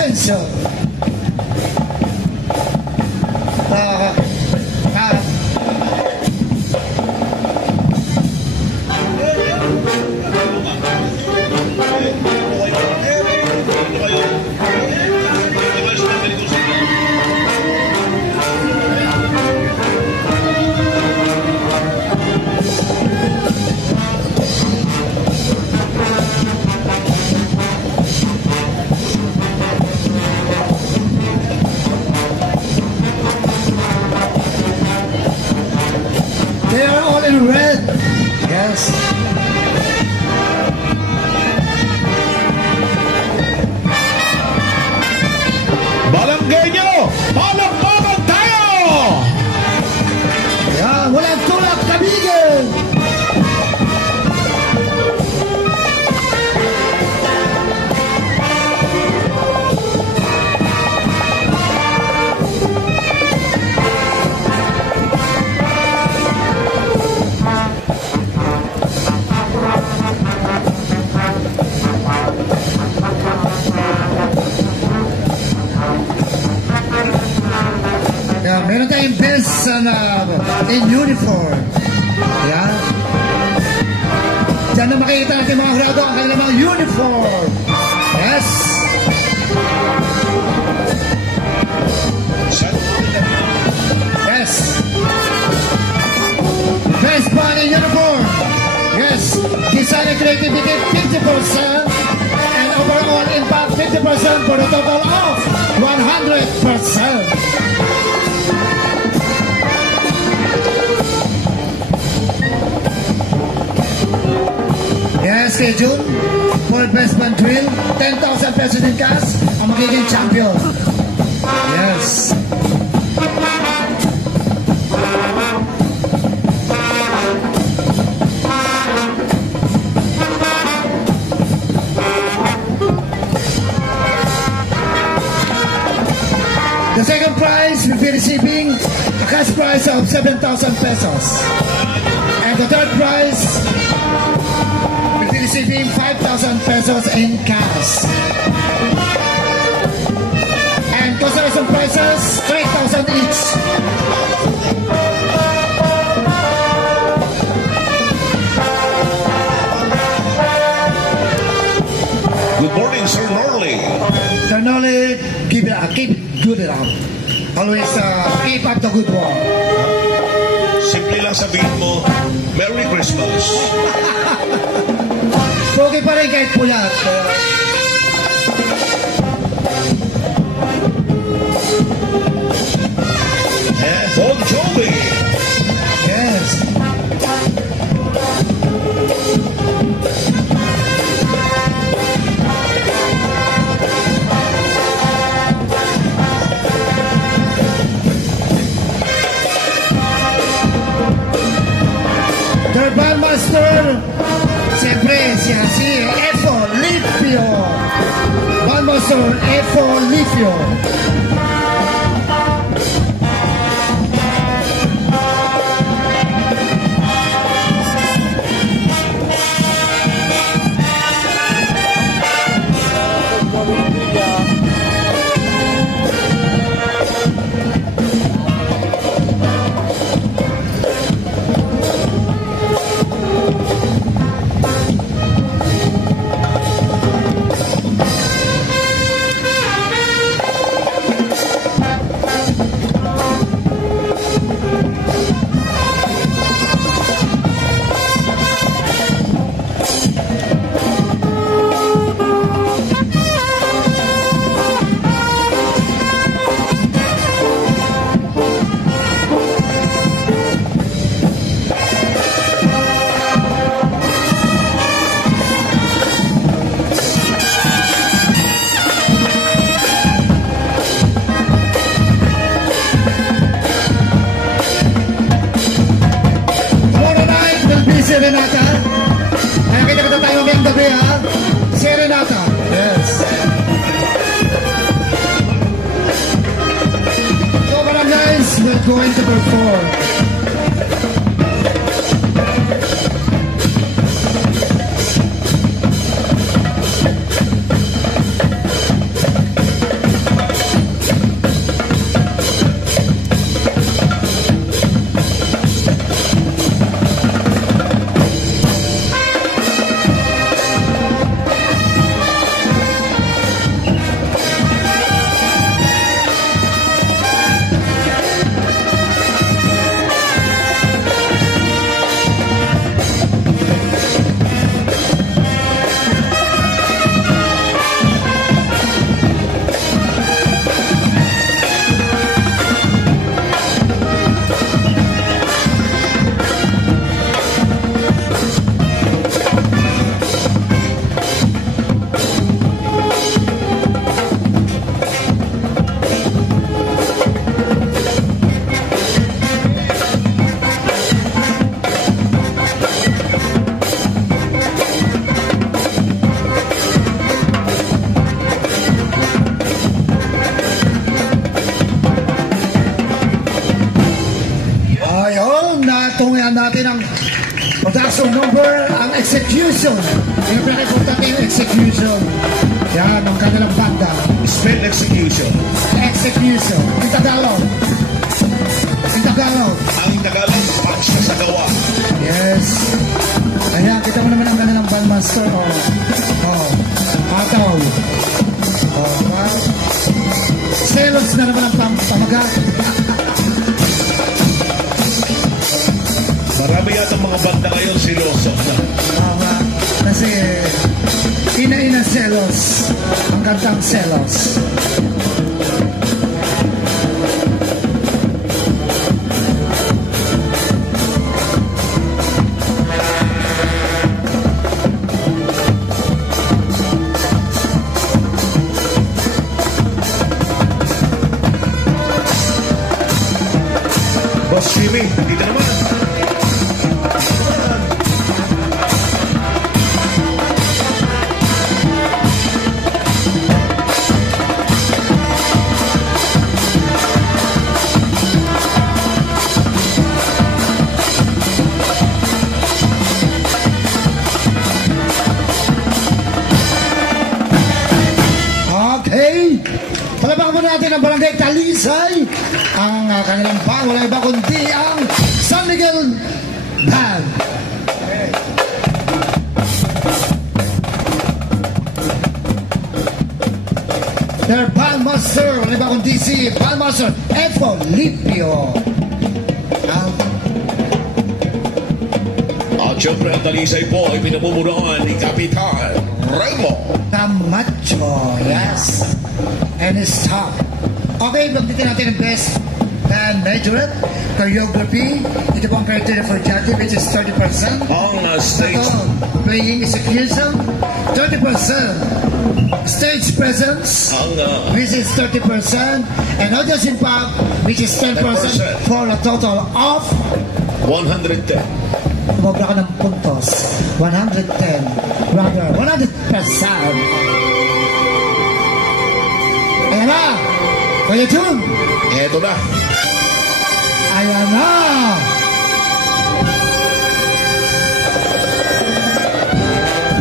Ascension. They are all in red. Yes. Balangay nyo! Palakpakan tayo! Yan, walang tulak kabigin. Meron tayong best in uniform. Yan. Diyan na makikita natin mga grado ang kanilang mga uniform. Yes. Yes. Best band in uniform. Yes. Design and creativity 50% and overall impact 50% for a total of 100%. Yes, kay June, for best band drill, 10,000 pesos in cash, ang magiging champion. Yes. The second prize will be receiving a cash prize of 7,000 pesos. And the third prize receiving 5,000 pesos in cash. And consolation prizes, 3,000 each. Good morning, Sir Norley. Sir Norley, keep good it up. Always keep up the good work. Simple lang sabihin mo, Merry Christmas. Okay pa rin kahit pulat. Bon Jovi. Yes. Third bandmaster, siyempre si Efo Lifio. Bandmaster Efo Lifio. Serenata. Kaya kita tayo ngayong gabi ha. Serenata. Yes. So guys, we're going to perform. production number, ang execution. Yung pinaka-importante yung execution. Yan, ang kanilang banda. Spell execution. Execution. In Tagalog. In Tagalog. Ang Tagalog, paksa sa gawa. Yes. Ayan, kita mo naman ang kanilang bandmaster. Ataw. Selos na naman ang pamagat. Marami yata mga banda ngayon siloso na. Kasi ina-ina selos. Ang kantang selos. Boss Jimmy, dito naman. Okay. Palabang mo natin ang Barangay Talisay. Ang kanilang bang, wala iba kundi ang San Miguel Band. Their bandmaster, wala iba kundi si bandmaster Efo Lipio. At syempre ang Talisay po ay pinamumunuan ni Kapitan Raymond Camacho, yes. And his top. Okay, magtitin natin ang best band majorette, choreography. Ito po ang criteria for judging, which is 30%. ang stage. Ito, playing execution, 30%. Stage presence, Ang which is 30%. And audience impact, which is 10%, 10%. for a total of, 110. kumabra ka ng puntos, 110, rather, 100%. Ayan na, Kuya Jun. Eto na. Ayan na.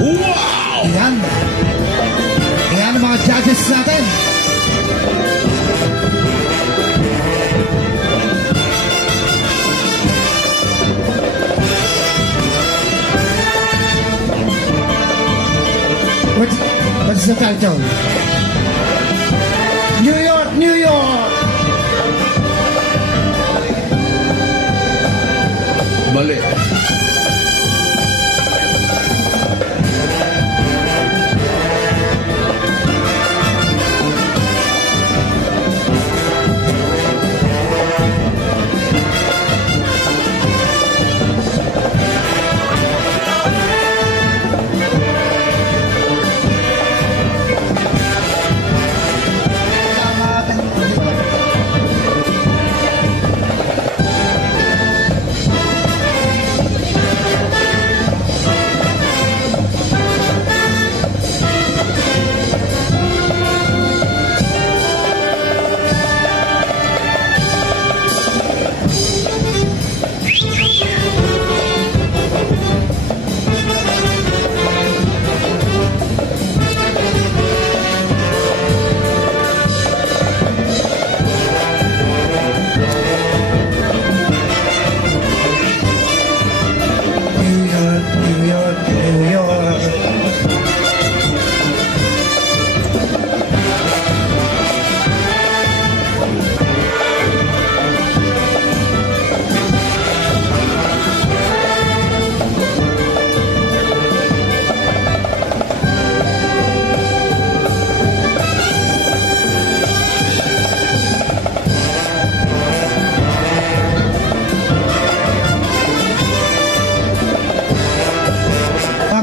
Wow! Ayan. Ayan ang mga judges natin. What's the title? New York, New York. Mali.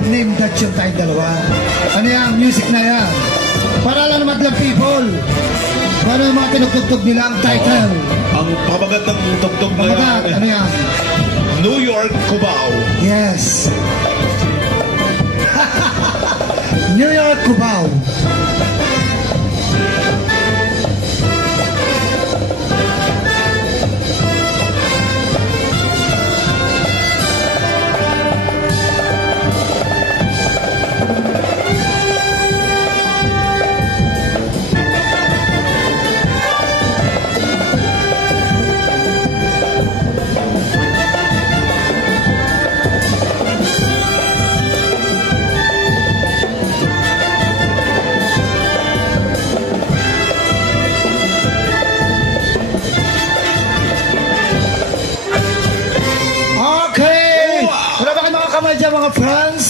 Name that yung tayong dalawa. Ano yan? Music na yan. Para lang naman lang people. Para yung mga tinugtog nila ang title. Ang pamagat ng tugtog na Pamagat, ano yan? New York, Cubao. Yes. New York, Cubao. kamay dyan mga friends.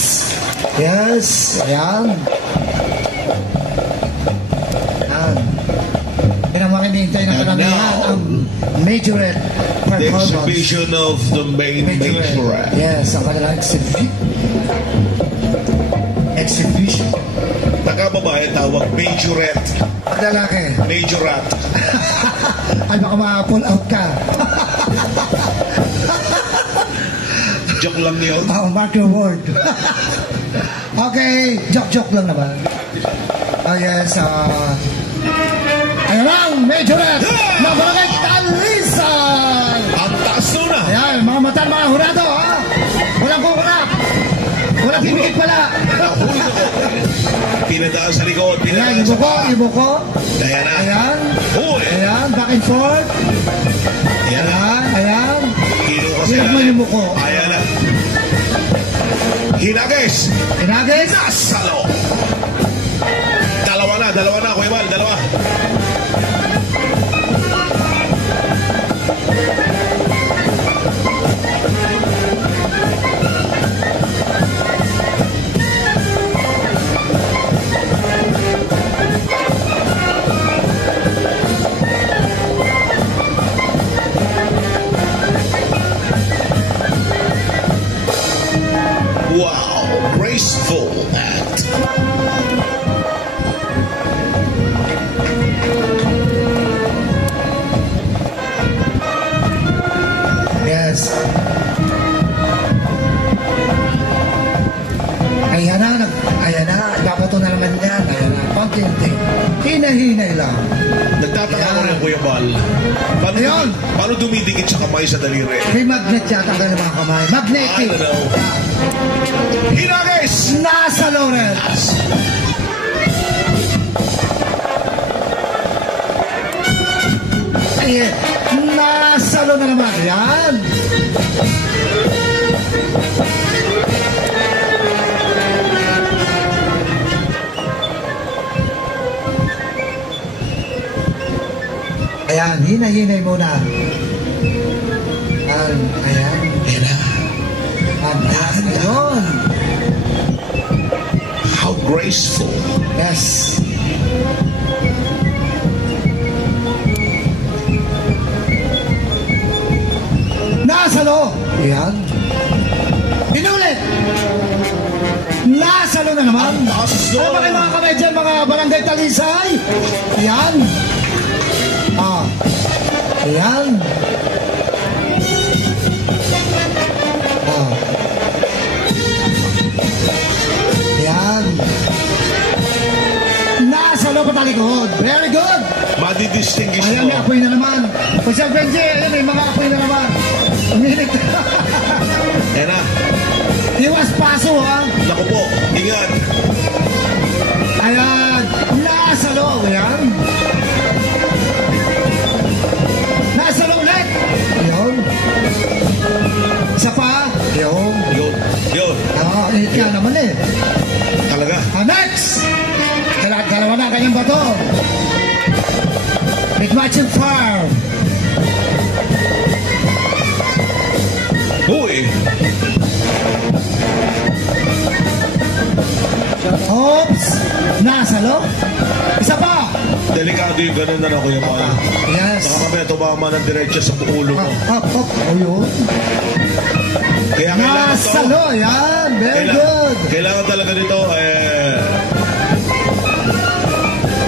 Yes, ayan. Ayan. Yan ang mga hinihintay na karamihan, ang majorette The performance. exhibition of the main majorette. Yes, ang kanilang exhibition. Nakababae tawag majorette. Ang lalaki. Majorette. Ay, baka ma-pull out ka. Joke lang yun. Mark your word. Okay, joke lang naman. Yes, ayun lang, majorette. Mabarangay Talisan. Ang taas nun ah. Ayan, mga mata, mga hurado, ha? Walang kukurap. Walang pipikit pala. Pinadaan sa likod. Ayan, ibo ko. Ayan na. Ayan. Uy. Ayan, back and forth. Ayan na. Ayan. Hino kasi. Hirap mo yung muko. Ayan na. Hinagis. Hinagis. Nasalo. Dalawa na, Kuya Mal, dalawa. Wow, graceful act. Yes. Ayan na, ipapato na naman yan. Ayan na, konti-unti. Hinahinay lang. Nagtataka ko rin, Kuya Mal. Ayun. Paano dumidikit sa kamay sa daliri? May magnet yata ka ng mga kamay. I Magnetic. don't know. Hinagis! Nasa Lawrence. Ay, nasalo na naman. Yan. Ayan, hinay-hinay muna. Ayan. Ayan na. Ayun. How graceful. Yes. Nasalo. Ayan. Inulit. Nasalo na naman. Nasalo. Ano ba kayo mga kamay dyan, mga barangay Talisay? Ayan. Ayan. Ayan. Nasalo pa talikod. Very good. Madidistinguish Ayan, mo. may apoy na naman. O siya, Benji, ayan, may mga apoy na naman. Umilit. Ayan na. Iwas paso, ha? Naku po, ingat. Ayan. Nasalo. Ayan. Nasalo ulit. Ayan. Isa pa. Ayan. Yun. Init ka naman eh. Talaga. Next! Dalawa na kanyang bato. Big Matching Farm. Uy. Oops! Nasalo. Isa pa. Delikado yung ganun na Kuya Mal. Yes. Baka mamaya tumama ng diretso sa ulo mo. Up. Ayun. Kaya kailangan to. Nasalo. Yan. Very good. Kailangan talaga nito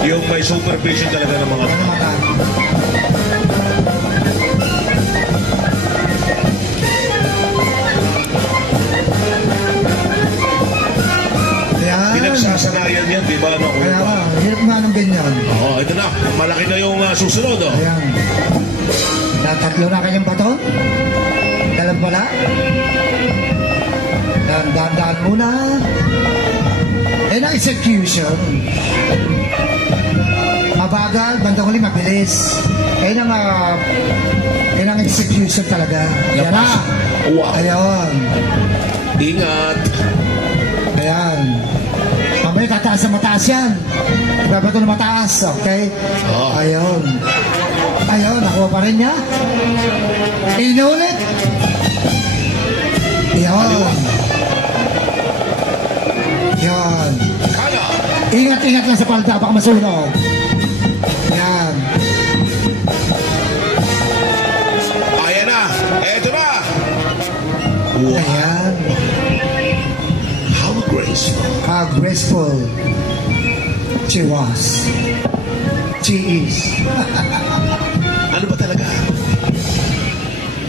yung may supervision talaga ng mga Ano mata? Ayan. pinagsasanayan yan, di ba? No? Kaya ka, hirap nga ng ganyan. Oo, ito na. Malaki na yung susunod. Oh. Ayan. Tatlo na kanyang baton. Dalam pala. Dahan-dahan muna. And ang execution. Mabagal, bandang huli mabilis. Yan ang execution talaga. Yan na. Wow. Ayun. Ingat. Ayan. Mamaya tataas na mataas yan. Ibabato na mataas, okay? Oh. Ayun. Ayun, nakuha pa rin niya. Inulit. Ayun. Ingat-ingat lang sa palda, baka masunog. Yan. Ayan na. Eto na. Wow. Ayan. How graceful. How graceful she was. She is. Ano ba talaga?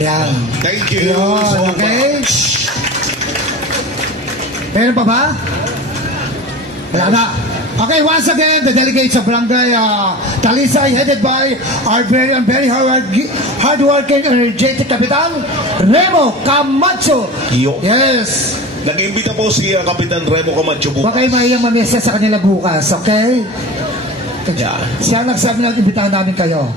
Yan. Thank you Yun, so okay. much. Meron pa ba? Wala na. Okay, once again, the delegates of Barangay Talisay, headed by our very hard-working, energetic Kapitan, Remo Camacho. Yo. Yes. Nag-imbita po si Kapitan Remo Camacho bukas. Huwag kayo mahiyang mamesa sa kanila bukas, okay? Yeah. Siya nagsabi na imbitahan namin kayo.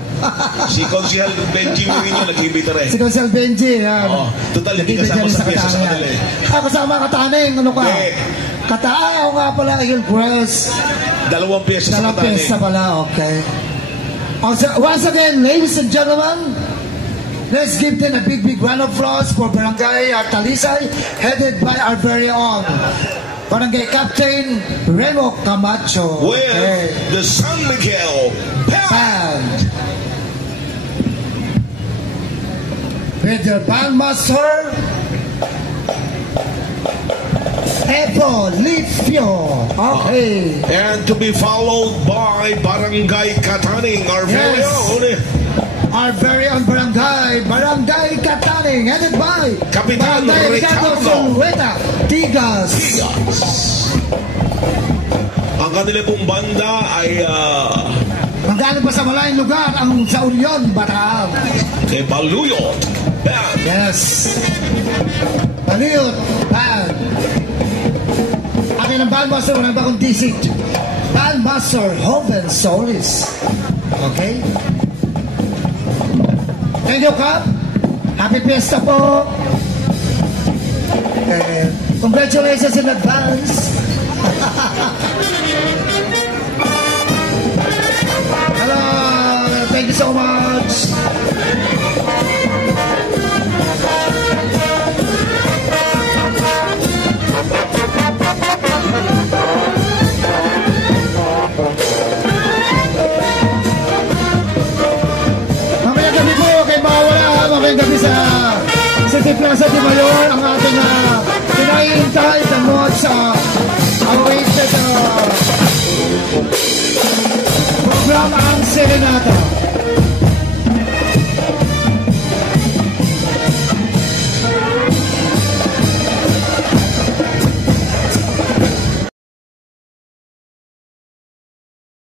Si Consial Benji Mourinho nag-imbita rin. Si Consial Benji, yan. Oo. Total, hindi kasama sa pyesa sa kanila eh. Kasama Kataning, ano ka? Kataning, ako nga pala, Eagle Crest. Dalawang pyesa sa Dalawang Kataning. pyesa pala, okay. Once again, ladies and gentlemen, let's give them a big round of applause for Barangay Talisay, headed by our very own Barangay Captain Remo Camacho. With the San Miguel Band. With the bandmaster Epo Lifio. Okay. And to be followed by Barangay Kataning, our very own. Our very own Barangay Kataning, headed by Kapitan Ricardo Zulueta Tigas. Ang kanila pong banda ay Magkano pa sa malayong lugar ang sa Union, Bataan. kay Baluyot Band. Yes. Baluyot Band. Akin ang bandmaster, walang bakong disig. Bandmaster Hoven Solis. Okay? Thank you, Kap. Happy Fiesta po. Congratulations in advance. Hello. Thank you so much. Mamayang gabi sa City Plaza de Mayor, ang ating pinahihintay the most awaited program ang Serenata.